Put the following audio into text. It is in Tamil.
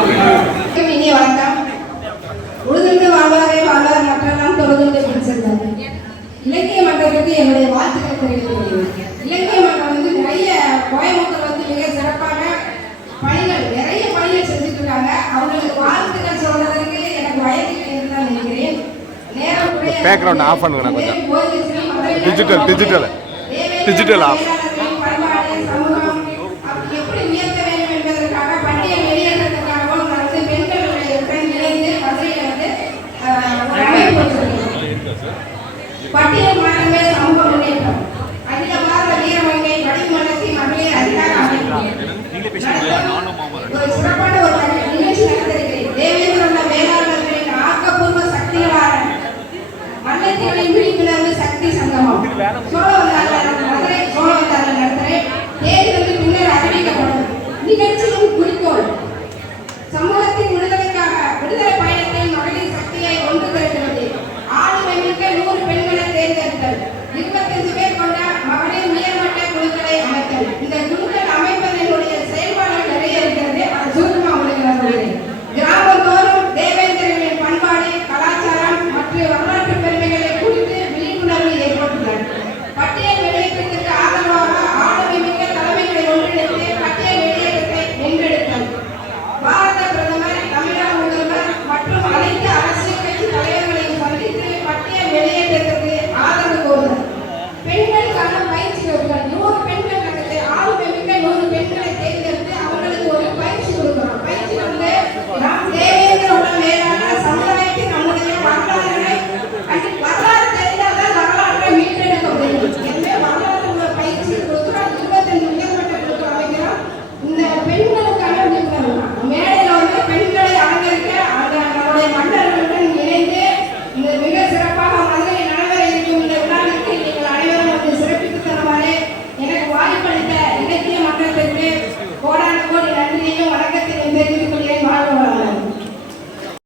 இனி வணக்கம். உழுதுண்டு வாழ்வாரே வாழ்வார் மற்றெல்லாம் தொழுதுண்டு பிடிச்சிருந்தாங்க. இலக்கிய மன்றத்துக்கு என்னுடைய வாழ்த்துக்கள் தெரிவித்துள்ளேன். இலக்கிய மன்றம் நிறைய கோயம்புத்தூர் மிக சிறப்பான பணிகள் நிறைய பணிகள் செஞ்சுட்டு இருக்காங்க. அவங்களுக்கு வாழ்த்துக்கள் சொல்றதுக்கு எனக்கு வயதில் இருந்தால் நினைக்கிறேன். நேரம் பேக்ரவுண்ட் ஆஃப் பண்ணுங்க கொஞ்சம். Digital of